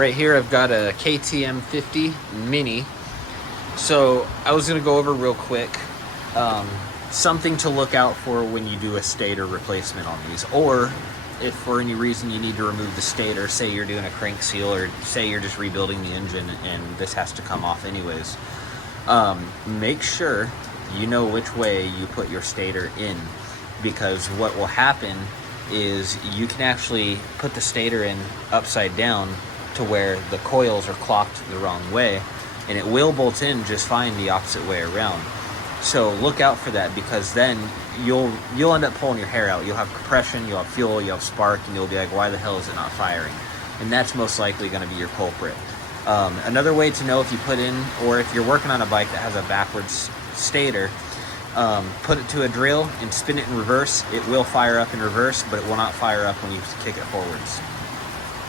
Right here I've got a KTM50 Mini. So I was gonna go over real quick something to look out for when you do a stator replacement on these, or if for any reason you need to remove the stator, say you're doing a crank seal, or say you're just rebuilding the engine and this has to come off anyways. Make sure you know which way you put your stator in, because what will happen is you can actually put the stator in upside down to where the coils are clocked the wrong way, and it will bolt in just fine the opposite way around. So look out for that, because then you'll end up pulling your hair out. You'll have compression, you'll have fuel, you'll have spark, and you'll be like, why the hell is it not firing? And that's most likely going to be your culprit. Another way to know if you put in, or if you're working on a bike that has a backwards stator, put it to a drill and spin it in reverse. It will fire up in reverse, but it will not fire up when you kick it forwards.